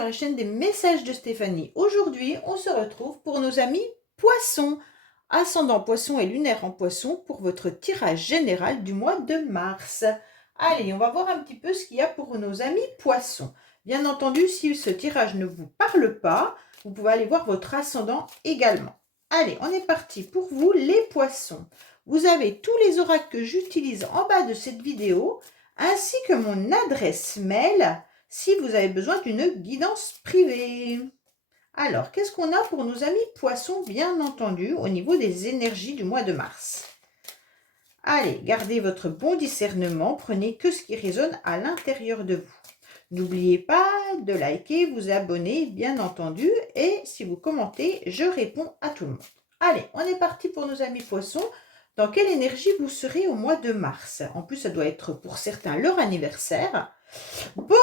sur la chaîne des messages de Stéphanie. Aujourd'hui, on se retrouve pour nos amis poissons, ascendant poisson et lunaire en poisson pour votre tirage général du mois de mars. Allez, on va voir un petit peu ce qu'il y a pour nos amis poissons. Bien entendu, si ce tirage ne vous parle pas, vous pouvez aller voir votre ascendant également. Allez, on est parti pour vous les poissons. Vous avez tous les oracles que j'utilise en bas de cette vidéo, ainsi que mon adresse mail si vous avez besoin d'une guidance privée. Alors, qu'est-ce qu'on a pour nos amis poissons, bien entendu, au niveau des énergies du mois de mars? Allez, gardez votre bon discernement, prenez que ce qui résonne à l'intérieur de vous. N'oubliez pas de liker, vous abonner, bien entendu, et si vous commentez, je réponds à tout le monde. Allez, on est parti pour nos amis poissons. Dans quelle énergie vous serez au mois de mars? En plus, ça doit être pour certains leur anniversaire. Bon,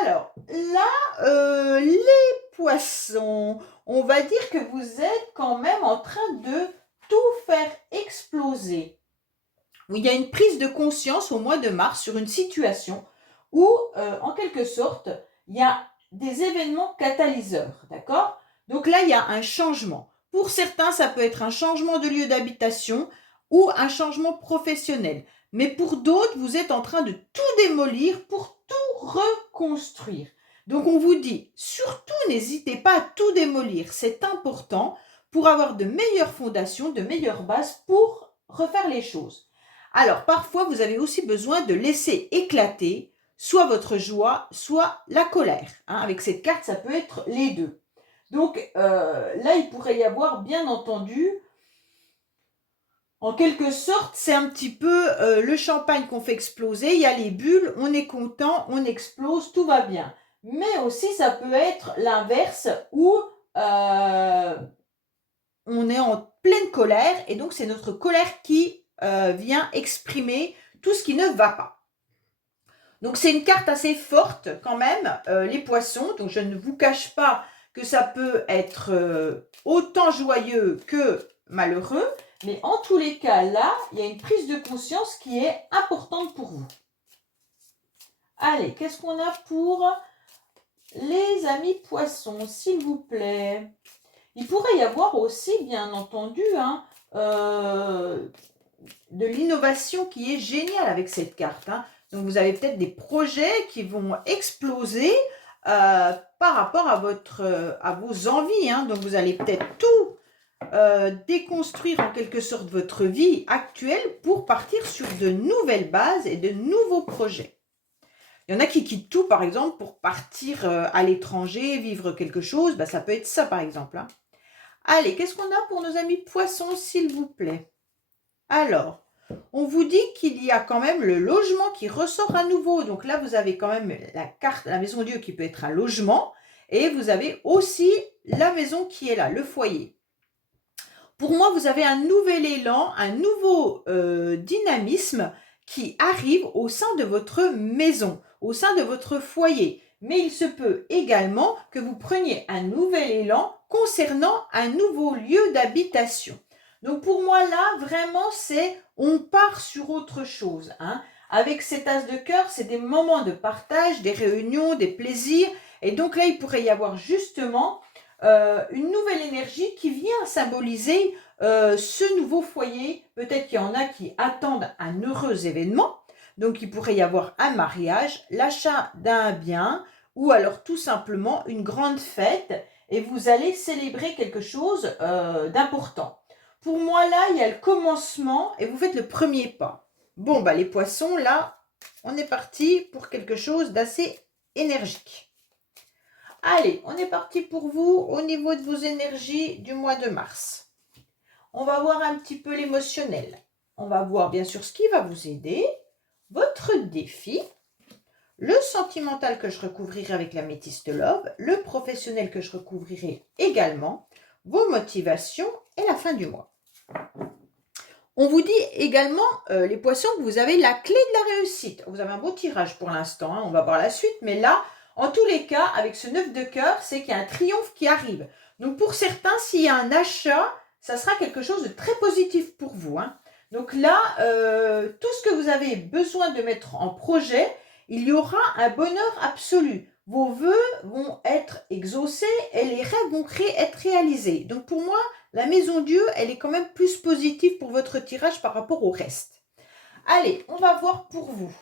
alors, là, les poissons, on va dire que vous êtes quand même en train de tout faire exploser. Il y a une prise de conscience au mois de mars sur une situation où, en quelque sorte, il y a des événements catalyseurs, d'accord? Donc là, il y a un changement. Pour certains, ça peut être un changement de lieu d'habitation ou un changement professionnel. Mais pour d'autres, vous êtes en train de tout démolir pour tout reconstruire. Donc on vous dit, surtout n'hésitez pas à tout démolir. C'est important pour avoir de meilleures fondations, de meilleures bases pour refaire les choses. Alors, parfois, vous avez aussi besoin de laisser éclater soit votre joie, soit la colère. Avec cette carte, ça peut être les deux. Donc, là, il pourrait y avoir, bien entendu, en quelque sorte, c'est un petit peu le champagne qu'on fait exploser. Il y a les bulles, on est content, on explose, tout va bien. Mais aussi, ça peut être l'inverse où on est en pleine colère et donc c'est notre colère qui vient exprimer tout ce qui ne va pas. Donc c'est une carte assez forte quand même, les poissons. Donc je ne vous cache pas que ça peut être autant joyeux que malheureux. Mais en tous les cas, là, il y a une prise de conscience qui est importante pour vous. Allez, qu'est-ce qu'on a pour les amis poissons, s'il vous plaît? Il pourrait y avoir aussi, bien entendu, de l'innovation qui est géniale avec cette carte. Donc, vous avez peut-être des projets qui vont exploser par rapport à vos envies. Donc, vous allez peut-être tout déconstruire en quelque sorte votre vie actuelle pour partir sur de nouvelles bases et de nouveaux projets. Il y en a qui quittent tout, par exemple, pour partir à l'étranger, vivre quelque chose. Ça peut être ça, par exemple. Allez, qu'est-ce qu'on a pour nos amis poissons, s'il vous plaît? Alors, on vous dit qu'il y a quand même le logement qui ressort à nouveau. Donc là, vous avez quand même la carte, la maison Dieu qui peut être un logement. Et vous avez aussi la maison qui est là, le foyer. Pour moi, vous avez un nouvel élan, un nouveau dynamisme qui arrive au sein de votre maison, au sein de votre foyer. Mais il se peut également que vous preniez un nouvel élan concernant un nouveau lieu d'habitation. Donc pour moi là, vraiment, on part sur autre chose. Avec cet as de cœur, c'est des moments de partage, des réunions, des plaisirs. Et donc là, il pourrait y avoir justement une nouvelle énergie qui vient symboliser ce nouveau foyer. Peut-être qu'il y en a qui attendent un heureux événement. Donc, il pourrait y avoir un mariage, l'achat d'un bien ou alors tout simplement une grande fête et vous allez célébrer quelque chose d'important. Pour moi, là, il y a le commencement et vous faites le premier pas. Bon, les poissons, là, on est parti pour quelque chose d'assez énergique. Allez, on est parti pour vous au niveau de vos énergies du mois de mars. On va voir un petit peu l'émotionnel. On va voir bien sûr ce qui va vous aider, votre défi, le sentimental que je recouvrirai avec la métiste love, le professionnel que je recouvrirai également, vos motivations et la fin du mois. On vous dit également, les poissons, que vous avez la clé de la réussite. Vous avez un beau tirage pour l'instant, on va voir la suite, mais là, en tous les cas, avec ce 9 de cœur, c'est qu'il y a un triomphe qui arrive. Donc pour certains, s'il y a un achat, ça sera quelque chose de très positif pour vous. Donc là, tout ce que vous avez besoin de mettre en projet, il y aura un bonheur absolu. vos vœux vont être exaucés et les rêves vont être réalisés. Donc pour moi, la maison Dieu, elle est quand même plus positive pour votre tirage par rapport au reste. Allez, on va voir pour vous.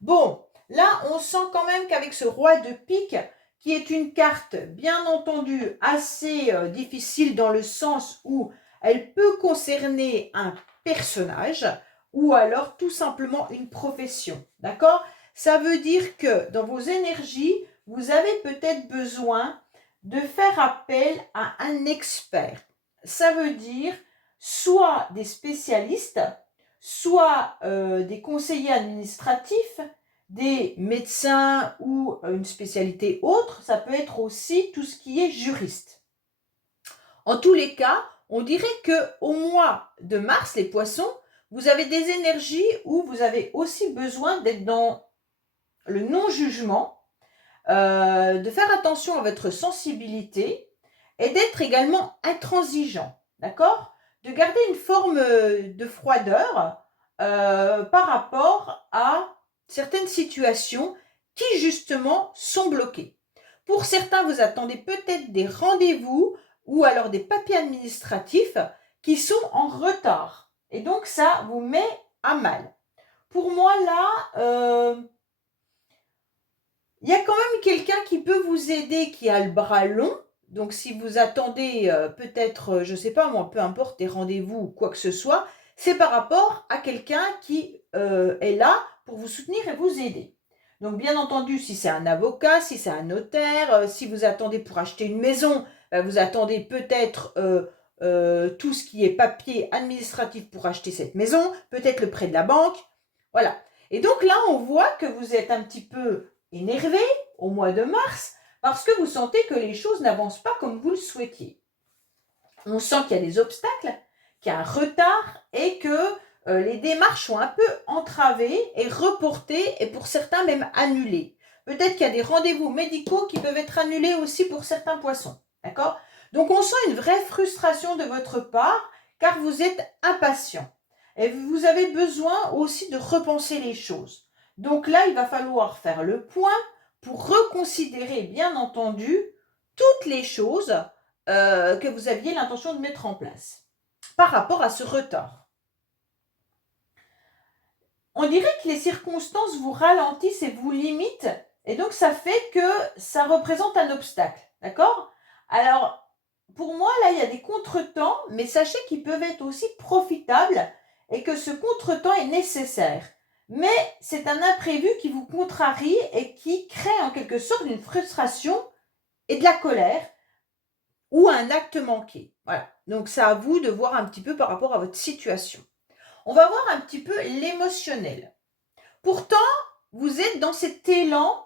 Bon, là, on sent quand même qu'avec ce roi de pique, qui est une carte, bien entendu, assez difficile dans le sens où elle peut concerner un personnage ou alors tout simplement une profession, d'accord? Ça veut dire que dans vos énergies, vous avez peut-être besoin de faire appel à un expert. Ça veut dire soit des spécialistes, soit des conseillers administratifs, des médecins ou une spécialité autre, ça peut être aussi tout ce qui est juriste. En tous les cas, on dirait qu'au mois de mars, les poissons, vous avez des énergies où vous avez aussi besoin d'être dans le non-jugement, de faire attention à votre sensibilité et d'être également intransigeant, d'accord? De garder une forme de froideur par rapport à certaines situations qui justement sont bloquées. Pour certains, vous attendez peut-être des rendez-vous ou alors des papiers administratifs qui sont en retard. Et donc ça vous met à mal. Pour moi là, il y a quand même quelqu'un qui peut vous aider, qui a le bras long. Donc si vous attendez peut-être, je ne sais pas moi, peu importe, des rendez-vous ou quoi que ce soit, c'est par rapport à quelqu'un qui est là pour vous soutenir et vous aider. Donc bien entendu, si c'est un avocat, si c'est un notaire, si vous attendez pour acheter une maison, vous attendez peut-être tout ce qui est papier administratif pour acheter cette maison, peut-être le prêt de la banque, voilà. Et donc là, on voit que vous êtes un petit peu énervé au mois de mars parce que vous sentez que les choses n'avancent pas comme vous le souhaitiez. On sent qu'il y a des obstacles, qu'il y a un retard et que les démarches sont un peu entravées et reportées et pour certains même annulées. Peut-être qu'il y a des rendez-vous médicaux qui peuvent être annulés aussi pour certains poissons. D'accord? Donc on sent une vraie frustration de votre part car vous êtes impatient. Et vous avez besoin aussi de repenser les choses. Donc là, il va falloir faire le point pour reconsidérer, bien entendu, toutes les choses que vous aviez l'intention de mettre en place par rapport à ce retard. On dirait que les circonstances vous ralentissent et vous limitent, et donc ça fait que ça représente un obstacle, d'accord? Alors, pour moi, là, il y a des contretemps, mais sachez qu'ils peuvent être aussi profitables et que ce contretemps est nécessaire. Mais c'est un imprévu qui vous contrarie et qui crée en quelque sorte une frustration et de la colère ou un acte manqué. Voilà. Donc, c'est à vous de voir un petit peu par rapport à votre situation. On va voir un petit peu l'émotionnel. Pourtant, vous êtes dans cet élan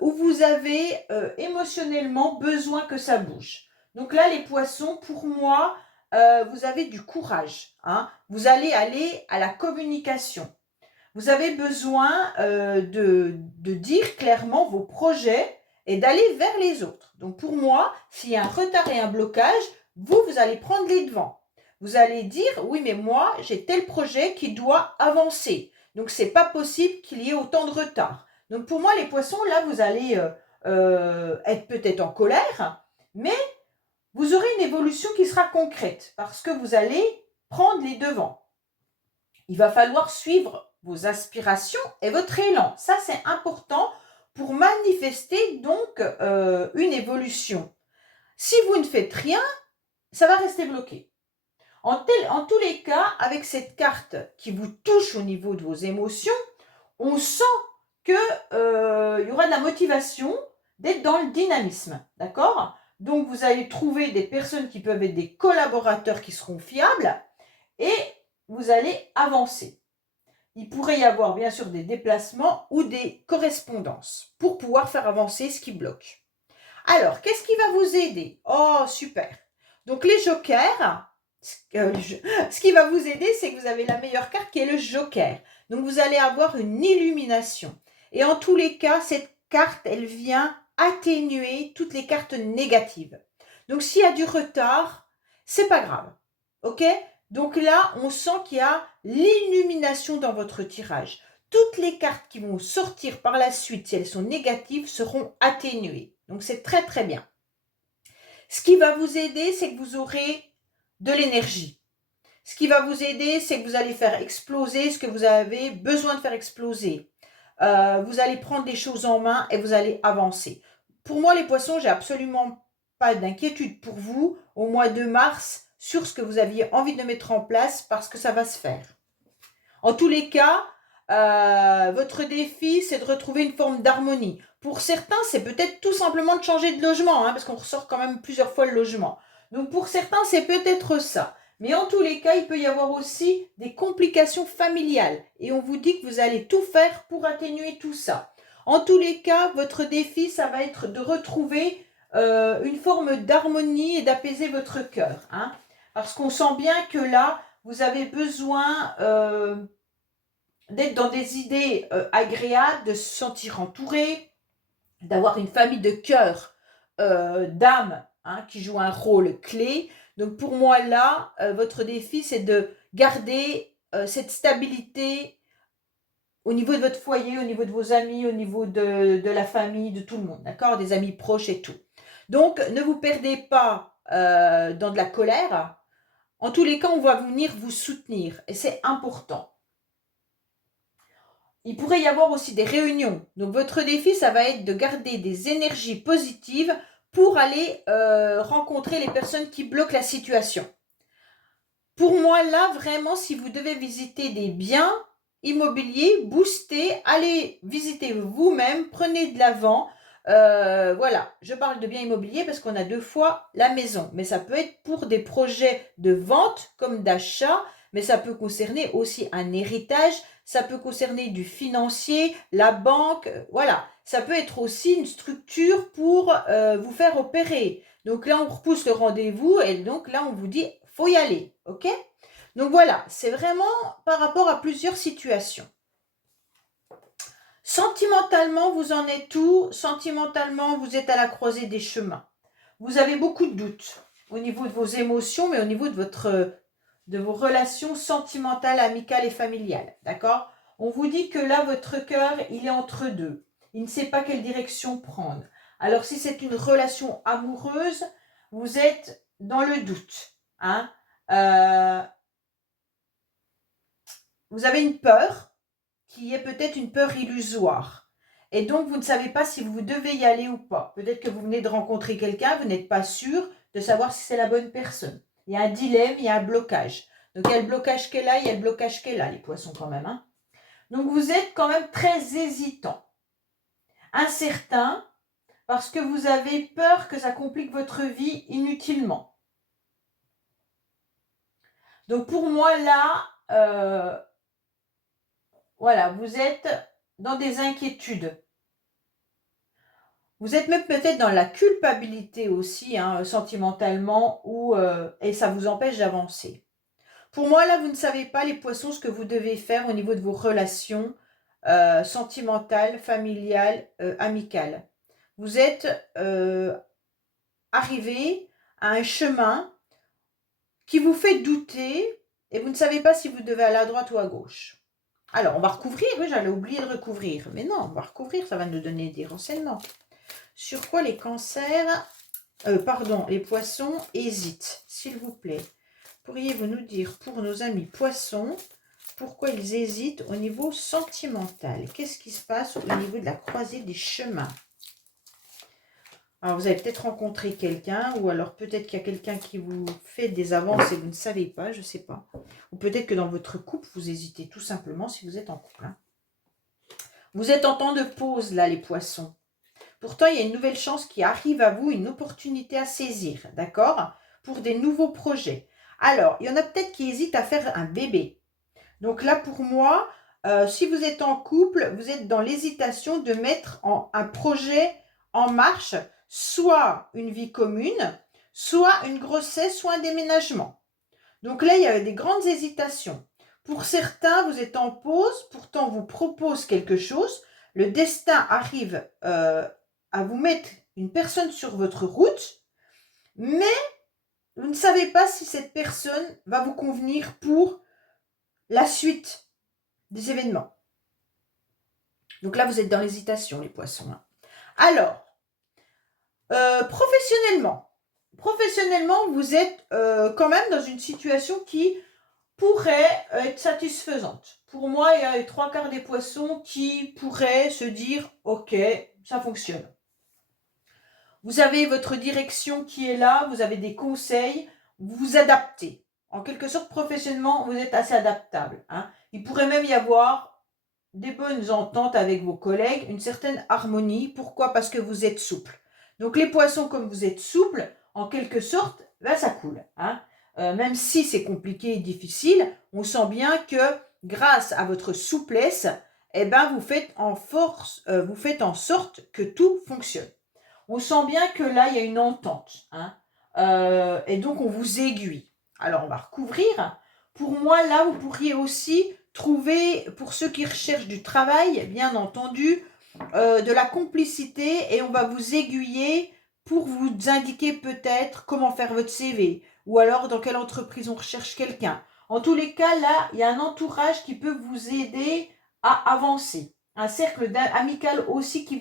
où vous avez émotionnellement besoin que ça bouge. Donc là, les poissons, pour moi, vous avez du courage. Hein. Vous allez aller à la communication. Vous avez besoin de dire clairement vos projets et d'aller vers les autres. Donc pour moi, s'il y a un retard et un blocage, vous allez prendre les devants. Vous allez dire, oui, mais moi, j'ai tel projet qui doit avancer. Donc, ce n'est pas possible qu'il y ait autant de retard. Donc, pour moi, les poissons, là, vous allez être peut-être en colère, mais vous aurez une évolution qui sera concrète parce que vous allez prendre les devants. Il va falloir suivre vos aspirations et votre élan. Ça, c'est important pour manifester donc une évolution. Si vous ne faites rien, ça va rester bloqué. En tous les cas, avec cette carte qui vous touche au niveau de vos émotions, on sent qu'il y aura de la motivation d'être dans le dynamisme. D'accord? Donc, vous allez trouver des personnes qui peuvent être des collaborateurs qui seront fiables et vous allez avancer. Il pourrait y avoir bien sûr des déplacements ou des correspondances pour pouvoir faire avancer ce qui bloque. Alors, qu'est-ce qui va vous aider? Oh, super! Donc, les jokers, ce qui va vous aider, c'est que vous avez la meilleure carte qui est le joker. Donc, vous allez avoir une illumination. Et en tous les cas, cette carte, elle vient atténuer toutes les cartes négatives. Donc, s'il y a du retard, c'est pas grave. OK? Donc là, on sent qu'il y a l'illumination dans votre tirage. toutes les cartes qui vont sortir par la suite, si elles sont négatives, seront atténuées. Donc, c'est très, très bien. Ce qui va vous aider, c'est que vous aurez de l'énergie. Ce qui va vous aider, c'est que vous allez faire exploser ce que vous avez besoin de faire exploser. Vous allez prendre les choses en main et vous allez avancer. Pour moi, les poissons, j'ai absolument pas d'inquiétude pour vous au mois de mars sur ce que vous aviez envie de mettre en place parce que ça va se faire. En tous les cas, votre défi, c'est de retrouver une forme d'harmonie. Pour certains, c'est peut-être tout simplement de changer de logement, parce qu'on ressort quand même plusieurs fois le logement. Donc pour certains, c'est peut-être ça. Mais en tous les cas, il peut y avoir aussi des complications familiales. Et on vous dit que vous allez tout faire pour atténuer tout ça. En tous les cas, votre défi, ça va être de retrouver une forme d'harmonie et d'apaiser votre cœur. Parce qu'on sent bien que là, vous avez besoin d'être dans des idées agréables, de se sentir entouré, d'avoir une famille de cœur, d'âme, qui joue un rôle clé. Donc pour moi là, votre défi, c'est de garder cette stabilité au niveau de votre foyer, au niveau de vos amis, au niveau de la famille, de tout le monde, d'accord? Des amis proches et tout. Donc ne vous perdez pas dans de la colère. En tous les cas, on va venir vous soutenir et c'est important. Il pourrait y avoir aussi des réunions. Donc votre défi, ça va être de garder des énergies positives pour aller rencontrer les personnes qui bloquent la situation. Pour moi, là, vraiment, si vous devez visiter des biens immobiliers, boostez, allez visiter vous-même, prenez de l'avant. Voilà, je parle de biens immobiliers parce qu'on a 2 fois la maison. Mais ça peut être pour des projets de vente comme d'achat, mais ça peut concerner aussi un héritage, ça peut concerner du financier, la banque, voilà. Ça peut être aussi une structure pour vous faire opérer. Donc là, on repousse le rendez-vous et donc là, on vous dit, faut y aller, ok? Donc voilà, c'est vraiment par rapport à plusieurs situations. Sentimentalement, vous en êtes où? Sentimentalement, vous êtes à la croisée des chemins. Vous avez beaucoup de doutes au niveau de vos émotions, mais au niveau de vos relations sentimentales, amicales et familiales. D'accord? On vous dit que là, votre cœur, il est entre deux. Il ne sait pas quelle direction prendre. Alors, si c'est une relation amoureuse, vous êtes dans le doute. Vous avez une peur qui est peut-être une peur illusoire. Et donc, vous ne savez pas si vous devez y aller ou pas. Peut-être que vous venez de rencontrer quelqu'un, vous n'êtes pas sûr de savoir si c'est la bonne personne. Il y a un dilemme, il y a un blocage. Donc, il y a le blocage qu'elle a, il y a le blocage qu'elle a, les poissons quand même. Donc, vous êtes quand même très hésitant, incertain, parce que vous avez peur que ça complique votre vie inutilement. Donc, pour moi, là, voilà, vous êtes dans des inquiétudes. Vous êtes même peut-être dans la culpabilité aussi, sentimentalement, et ça vous empêche d'avancer. Pour moi, là, vous ne savez pas, les poissons, ce que vous devez faire au niveau de vos relations sentimentales, familiales, amicales. Vous êtes arrivé à un chemin qui vous fait douter et vous ne savez pas si vous devez aller à droite ou à gauche. Alors, on va recouvrir, oui, j'allais oublier de recouvrir. Mais non, on va recouvrir, ça va nous donner des renseignements. Sur quoi les cancers, les poissons hésitent, s'il vous plaît. Pourriez-vous nous dire pour nos amis poissons, pourquoi ils hésitent au niveau sentimental? Qu'est-ce qui se passe au niveau de la croisée des chemins? Alors, vous avez peut-être rencontré quelqu'un, ou alors peut-être qu'il y a quelqu'un qui vous fait des avances et vous ne savez pas, je ne sais pas. Ou peut-être que dans votre couple, vous hésitez tout simplement si vous êtes en couple. Vous êtes en temps de pause, là, les poissons. Pourtant, il y a une nouvelle chance qui arrive à vous, une opportunité à saisir, d'accord? Pour des nouveaux projets. Alors, il y en a peut-être qui hésitent à faire un bébé. Donc là, pour moi, si vous êtes en couple, vous êtes dans l'hésitation de mettre un projet en marche, soit une vie commune, soit une grossesse, soit un déménagement. Donc là, il y a des grandes hésitations. Pour certains, vous êtes en pause, pourtant on vous propose quelque chose. Le destin arrive à vous mettre une personne sur votre route, mais vous ne savez pas si cette personne va vous convenir pour la suite des événements. Donc là, vous êtes dans l'hésitation, les poissons. Hein. Alors, professionnellement, vous êtes quand même dans une situation qui pourrait être satisfaisante. Pour moi, il y a les 3/4 des poissons qui pourraient se dire « Ok, ça fonctionne ». Vous avez votre direction qui est là, vous avez des conseils, vous vous adaptez. En quelque sorte, professionnellement, vous êtes assez adaptable. Hein. Il pourrait même y avoir des bonnes ententes avec vos collègues, une certaine harmonie. Pourquoi? Parce que vous êtes souple. Donc les poissons, comme vous êtes souple, en quelque sorte, ben, ça coule. Hein. Même si c'est compliqué et difficile, on sent bien que grâce à votre souplesse, eh ben, vous faites en sorte que tout fonctionne. On sent bien que là, il y a une entente. Hein. Et donc, on vous aiguille. Alors, on va recouvrir. Pour moi, là, vous pourriez aussi trouver, pour ceux qui recherchent du travail, bien entendu, de la complicité et on va vous aiguiller pour vous indiquer peut-être comment faire votre CV ou alors dans quelle entreprise on recherche quelqu'un. En tous les cas, là, il y a un entourage qui peut vous aider à avancer. Un cercle amical aussi qui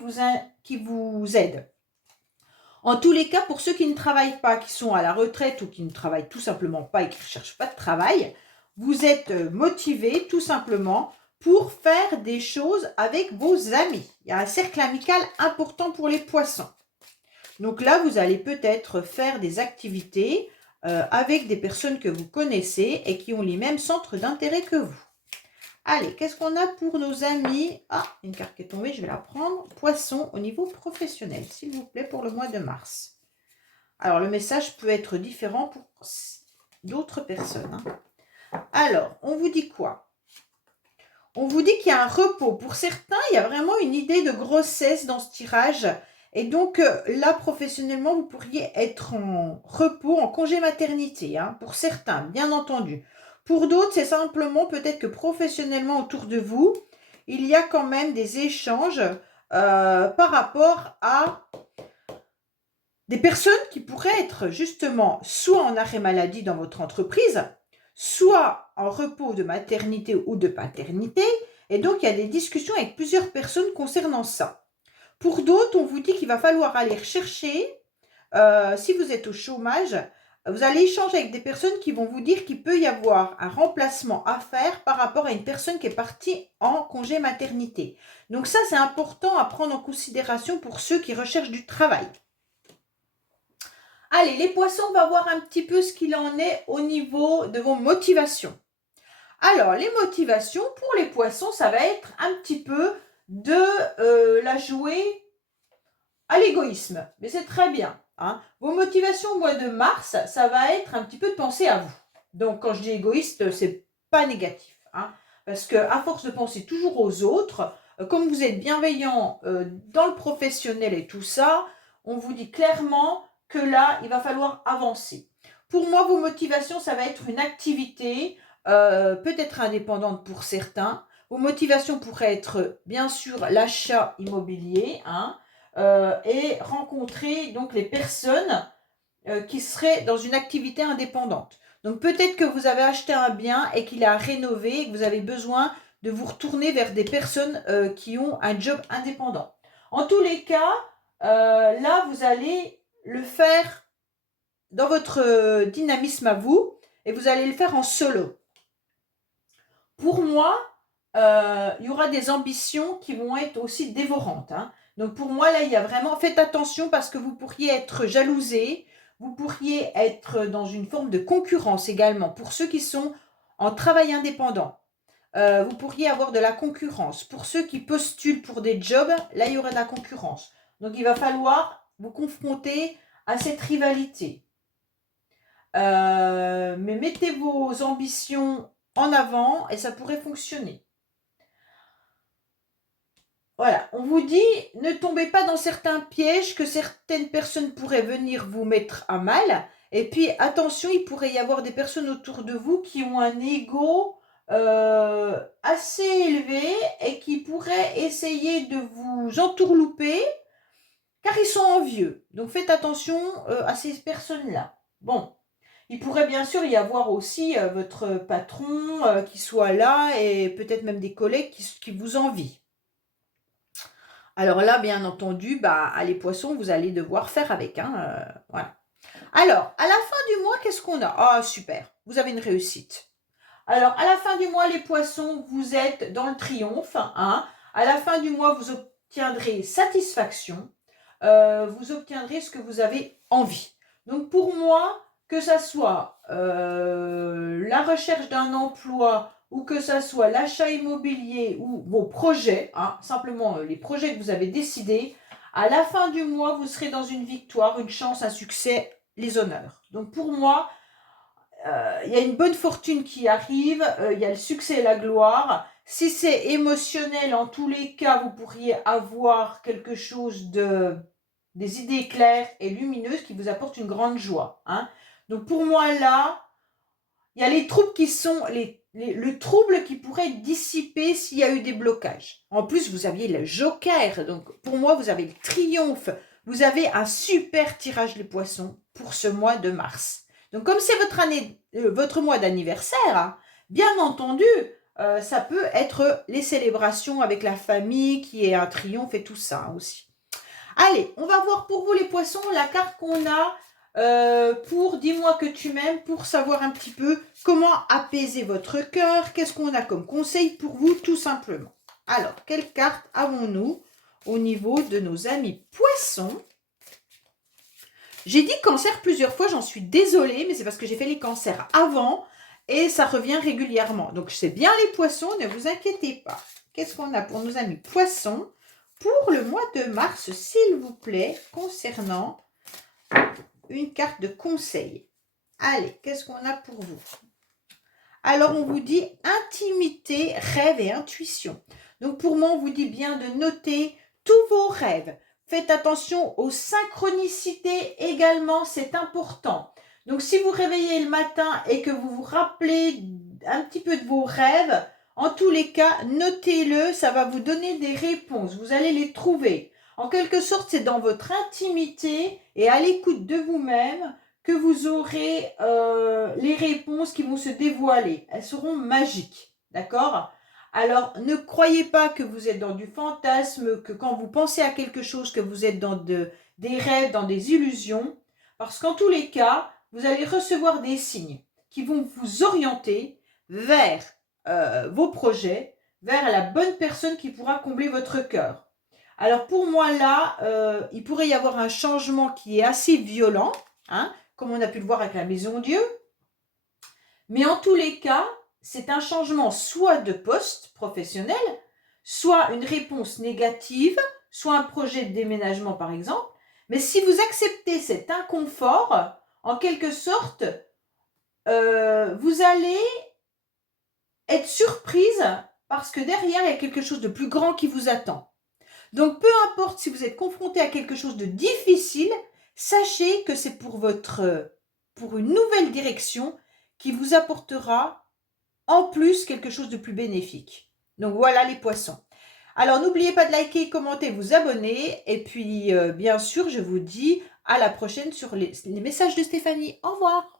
vous aide. En tous les cas, pour ceux qui ne travaillent pas, qui sont à la retraite ou qui ne travaillent tout simplement pas et qui ne cherchent pas de travail, vous êtes motivés tout simplement pour faire des choses avec vos amis. Il y a un cercle amical important pour les poissons. Donc là, vous allez peut-être faire des activités avec des personnes que vous connaissez et qui ont les mêmes centres d'intérêt que vous. Allez, qu'est-ce qu'on a pour nos amis? Ah, une carte qui est tombée, je vais la prendre. Poisson au niveau professionnel, s'il vous plaît, pour le mois de mars. Alors, le message peut être différent pour d'autres personnes. Hein. Alors, on vous dit quoi? On vous dit qu'il y a un repos. Pour certains, il y a vraiment une idée de grossesse dans ce tirage. Et donc, là, professionnellement, vous pourriez être en repos, en congé maternité. Hein, pour certains, bien entendu. Pour d'autres, c'est simplement peut-être que professionnellement, autour de vous, il y a quand même des échanges par rapport à des personnes qui pourraient être justement soit en arrêt maladie dans votre entreprise, soit en repos de maternité ou de paternité. Et donc, il y a des discussions avec plusieurs personnes concernant ça. Pour d'autres, on vous dit qu'il va falloir aller rechercher, si vous êtes au chômage, vous allez échanger avec des personnes qui vont vous dire qu'il peut y avoir un remplacement à faire par rapport à une personne qui est partie en congé maternité. Donc ça, c'est important à prendre en considération pour ceux qui recherchent du travail. Allez, les poissons, on va voir un petit peu ce qu'il en est au niveau de vos motivations. Alors, les motivations pour les poissons, ça va être un petit peu de la jouer à l'égoïsme. Mais c'est très bien. Hein. Vos motivations au mois de mars, ça va être un petit peu de penser à vous. Donc, quand je dis égoïste, c'est pas négatif. Hein, parce qu'à force de penser toujours aux autres, comme vous êtes bienveillant dans le professionnel et tout ça, on vous dit clairement que là, il va falloir avancer. Pour moi, vos motivations, ça va être une activité, peut-être indépendante pour certains. Vos motivations pourraient être, bien sûr, l'achat immobilier, hein, et rencontrer donc les personnes qui seraient dans une activité indépendante. Donc peut-être que vous avez acheté un bien et qu'il est à rénover et que vous avez besoin de vous retourner vers des personnes qui ont un job indépendant. En tous les cas, là, vous allez le faire dans votre dynamisme à vous et vous allez le faire en solo. Pour moi, il y aura des ambitions qui vont être aussi dévorantes. Hein. Donc pour moi, là, il y a vraiment... Faites attention parce que vous pourriez être jalousé, vous pourriez être dans une forme de concurrence également. Pour ceux qui sont en travail indépendant, vous pourriez avoir de la concurrence. Pour ceux qui postulent pour des jobs, là, il y aura de la concurrence. Donc il va falloir vous confronter à cette rivalité. Mais mettez vos ambitions en avant et ça pourrait fonctionner. Voilà, on vous dit, ne tombez pas dans certains pièges que certaines personnes pourraient venir vous mettre à mal. Et puis, attention, il pourrait y avoir des personnes autour de vous qui ont un ego assez élevé et qui pourraient essayer de vous entourlouper car ils sont envieux. Donc, faites attention à ces personnes-là. Bon, il pourrait bien sûr y avoir aussi votre patron qui soit là et peut-être même des collègues qui vous envient. Alors là, bien entendu, bah, les poissons, vous allez devoir faire avec. Hein, voilà. Alors, à la fin du mois, qu'est-ce qu'on a? Ah, super, vous avez une réussite. Alors, à la fin du mois, les poissons, vous êtes dans le triomphe. Hein. À la fin du mois, vous obtiendrez satisfaction. Vous obtiendrez ce que vous avez envie. Donc, pour moi, que ça soit la recherche d'un emploi ou que ça soit l'achat immobilier ou vos projets, hein, simplement les projets que vous avez décidés, à la fin du mois, vous serez dans une victoire, une chance, un succès, les honneurs. Donc, pour moi, il y a une bonne fortune qui arrive, il y a le succès et la gloire. Si c'est émotionnel, en tous les cas, vous pourriez avoir quelque chose des idées claires et lumineuses qui vous apportent une grande joie. Hein. Donc pour moi là, il y a les troubles qui sont le trouble qui pourrait être dissipé s'il y a eu des blocages. En plus, vous aviez le joker, donc pour moi, vous avez le triomphe. Vous avez un super tirage les poissons pour ce mois de mars. Donc comme c'est votre mois d'anniversaire, hein, bien entendu, ça peut être les célébrations avec la famille qui est un triomphe et tout ça hein, aussi. Allez, on va voir pour vous les poissons la carte qu'on a pour dis-moi que tu m'aimes, pour savoir un petit peu comment apaiser votre cœur, qu'est-ce qu'on a comme conseil pour vous tout simplement. Alors, quelle carte avons-nous au niveau de nos amis poissons? J'ai dit cancer plusieurs fois, j'en suis désolée, mais c'est parce que j'ai fait les cancers avant et ça revient régulièrement. Donc, c'est bien les poissons, ne vous inquiétez pas. Qu'est-ce qu'on a pour nos amis poissons pour le mois de mars, s'il vous plaît, concernant une carte de conseil? Allez, qu'est-ce qu'on a pour vous? Alors, on vous dit intimité, rêve et intuition. Donc, pour moi, on vous dit bien de noter tous vos rêves. Faites attention aux synchronicités également, c'est important. Donc, si vous réveillez le matin et que vous vous rappelez un petit peu de vos rêves, en tous les cas, notez-le, ça va vous donner des réponses. Vous allez les trouver. En quelque sorte, c'est dans votre intimité et à l'écoute de vous-même que vous aurez les réponses qui vont se dévoiler. Elles seront magiques, d'accord? Alors, ne croyez pas que vous êtes dans du fantasme, que quand vous pensez à quelque chose, que vous êtes dans des rêves, dans des illusions, parce qu'en tous les cas, vous allez recevoir des signes qui vont vous orienter vers vos projets, vers la bonne personne qui pourra combler votre cœur. Alors pour moi là, il pourrait y avoir un changement qui est assez violent, hein, comme on a pu le voir avec la Maison Dieu. Mais en tous les cas, c'est un changement soit de poste professionnel, soit une réponse négative, soit un projet de déménagement par exemple. Mais si vous acceptez cet inconfort, en quelque sorte, vous allez être surprise parce que derrière, il y a quelque chose de plus grand qui vous attend. Donc, peu importe si vous êtes confronté à quelque chose de difficile, sachez que c'est pour une nouvelle direction qui vous apportera en plus quelque chose de plus bénéfique. Donc, voilà les poissons. Alors, n'oubliez pas de liker, commenter, vous abonner. Et puis, bien sûr, je vous dis à la prochaine sur les messages de Stéphanie. Au revoir.